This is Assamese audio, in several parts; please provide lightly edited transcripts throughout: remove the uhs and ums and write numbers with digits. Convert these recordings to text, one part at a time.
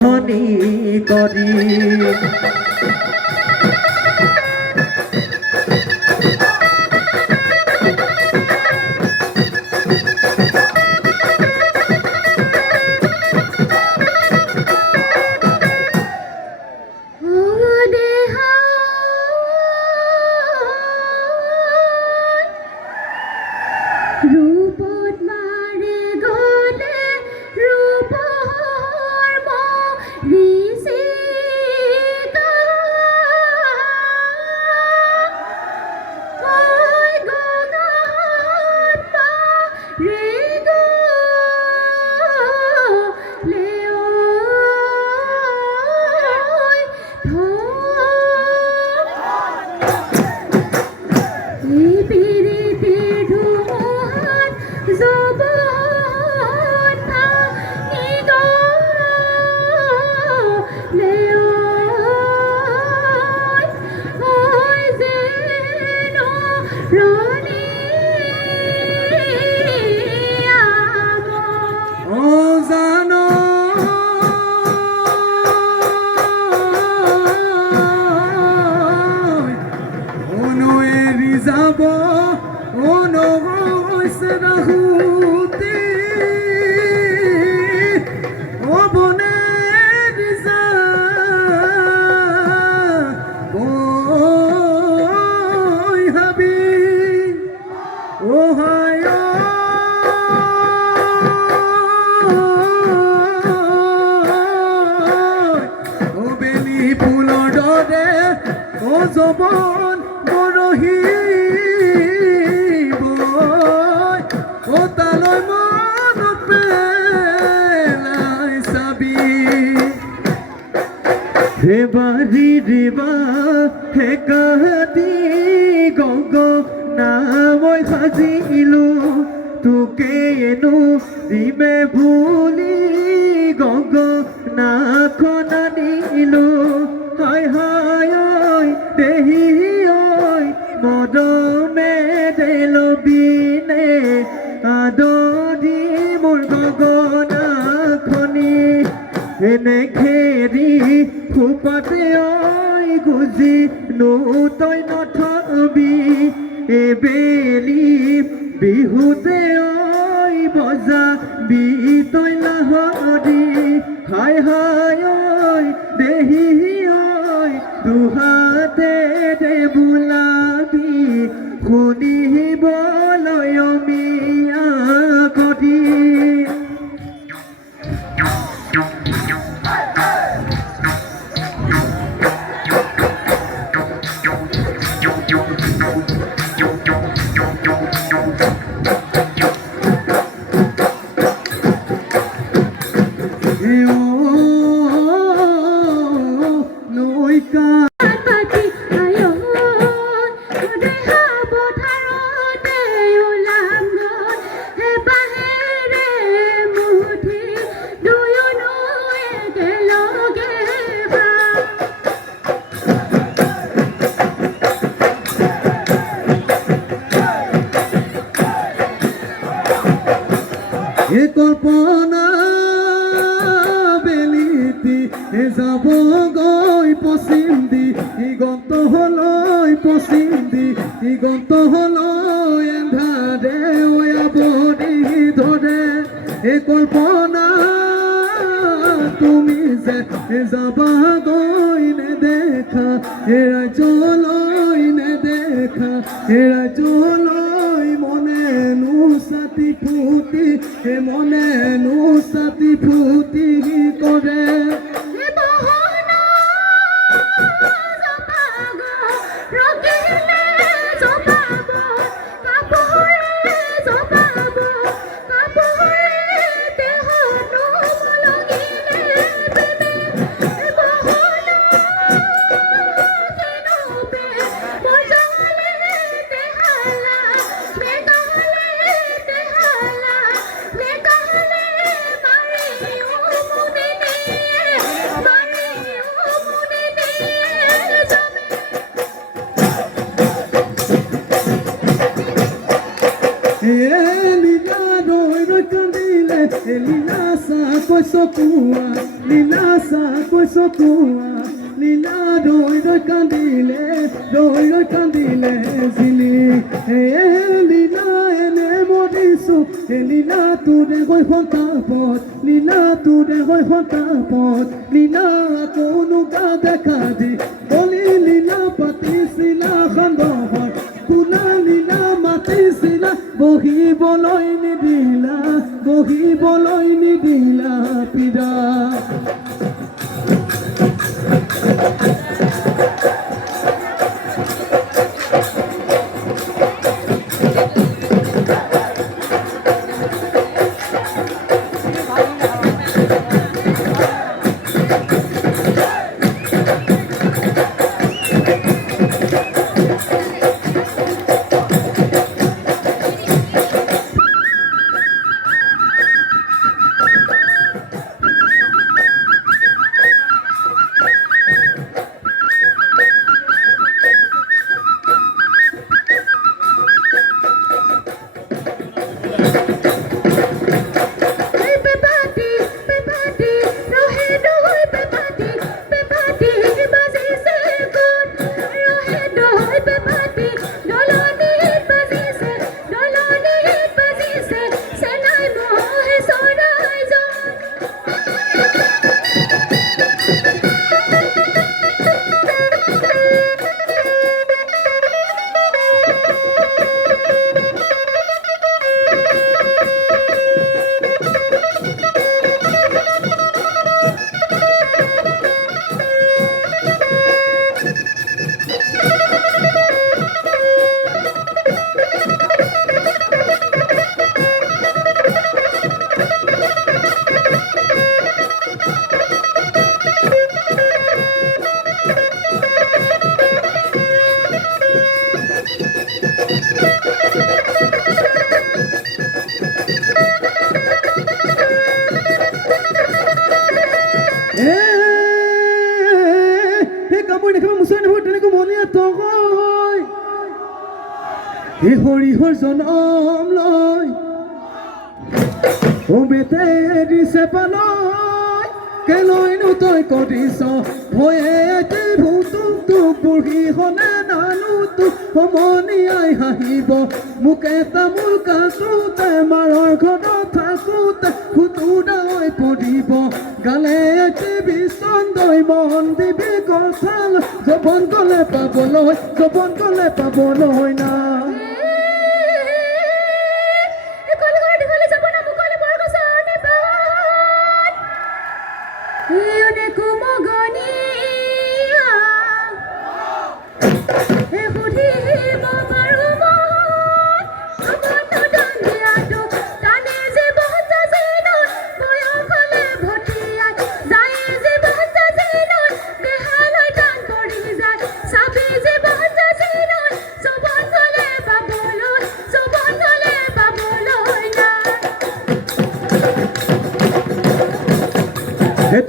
ধনী কৰি জবন মৰহিব ও তালৈ মনত পেলাই চাবি হে বাৰী ৰেবা হে কাহাতি গগ না মই সাজিলো তোকে এনো দিমে ভুলি গগ নাখন আনিলো হায় হায় দেহি ঐ মৰমে দেলবিনে আদৰি মোৰ গগনাখনি এনে ঘেৰি খোপাতে ঐ গুজি নো তই নথবি এবেলি বিহুতে ঐ বজাবি তই লাহৰি হায় হায় ঐ দেহি দুহাতে দে বোলাবি শুনিবলৈ মিয়া কটি কল্পনা বেলিতি যাব গৈ পশ্চিম দি গন্ত হলৈ পশ্চিম দি গন্ত হলৈ এন্ধাৰে আবৰি ধৰে এই কল্পনা তুমি যে যাবা গৈ নেদেখা এই ৰাজ্যলৈ নেদেখা এই ৰাজ্যলৈ মনে নুচাতি ফুটি মনে নুচাতি ফুটি কৰে Lila sa koy sokua Lila সা কৈছো কোৱা লীলা ৰৈ ৰৈ কান্দিলে জিলি লীলা এনে মৰিছো লীলা তোৰে গৈ সন্তাপত লীলা তোৰে গৈ সন্তাপত লীলা কোনো গা দেখা দি বলি লীলা পাতিছিলা সন্দৰ্ভত কোনা লীলা মাতিছিলা বহিবলৈ নিদিলা পীড়া হৰিহৰ জনম লৈ বেতে দিছে পালৈ কেলৈনো তই কৰিছ ভয়ে ভূতোক বুঢ়ী হলে নানো তোক সমনীয়াই হাঁহিব মোকে তামোল কাচোতে মাৰৰ ঘৰত থাকোতে খুতুৰাই পৰিব গালে বিচন্দই মন দিবি কথাল জবন গলে পাবলৈ না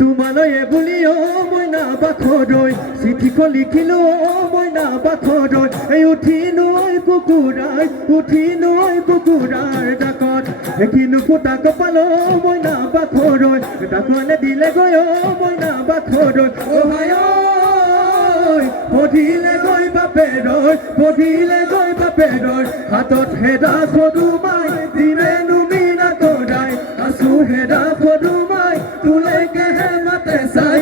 তোমালৈ বুলিও মইনা বাখৰৈ চিঠিখন লিখিলো মইনা বাখৰৈ উঠিনো কুকুৰাৰ ডাকত কিনো ফুটা কপালো মইনা বাখৰৈ ডাকলে দিলে গৈ মইনা বাখৰৈ পঢ়িলে গৈ বাপেৰৈ হাতত হেৰা সৰুমাই দিনে নুমিনা কৰাই আছো হেৰা সৰুমাই তোলেকে চাই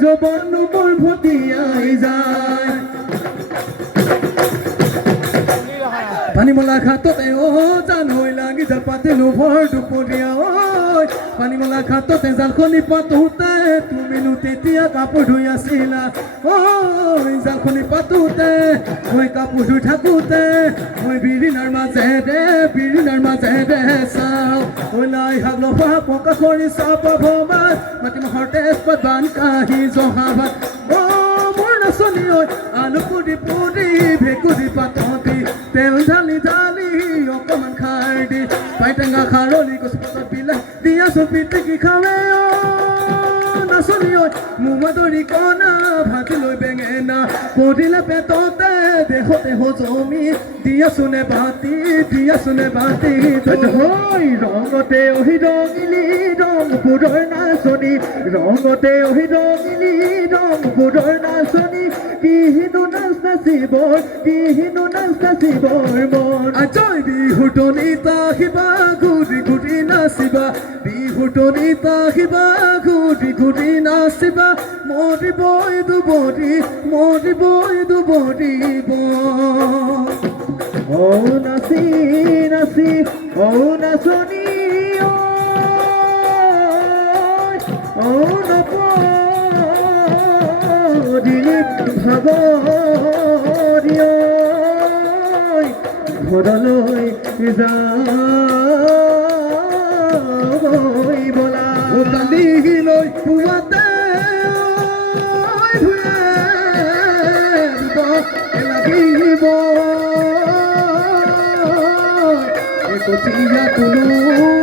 জবনু মোৰ ভতিয়াই যায় পানীমলা ঘাটতে জানৈ লাগি জাল পাতিলো ভৰ দুপৰীয়া পানীমলা ঘাটতে জালখনি পাতোতে তুমিনো তেতিয়া কাপোৰ ধুই আছিলা জালখনি পাতোতে মই কাপোৰ ধুই থাকোতে মই বিৰিণাৰ মাজেৰে চাওঁ ওলাই হাগল পকা খৰি চাপ ভবাত মাটিমাহৰ তেজপাত বান কাহি জহা ভাত মোৰ নাচনি আলু পুৰি ভেকুৰি পাততি তেল ঢালি অকমান খাৰ দি পাইটেঙা খাৰলি কচুপাতত বিলাহী দিয়াছো পিটিকি খাৱে নাচনি মুমা দৰি কণা ভাজি লৈ বেঙেনা পৰিলে পেটতে দেহ দেহ জমি দিয়া শুনে বাতি হয় ৰঙতে অহি ৰঙিলি ৰংপুৰৰ নাচনী ৰঙতে অহি ৰঙিলি ৰংপুৰৰ নাচনী কিহিনো নাচ নাচিবৰ মন আজয় বিহুৰ তলিত আহিবা ঘূৰি ঘূৰি নাচিবা বিহুৰ তলিত আহিবা ঘূৰি ঘূৰি নাচিবা মৰিবই দুবৰি ও নাচি নাচি ও নাচনী ও নপদিলি ভাগৰি ঘৰলৈ যাবই বলা কালিলৈ পুৱাতে লাগিব কঠীয়া তোলো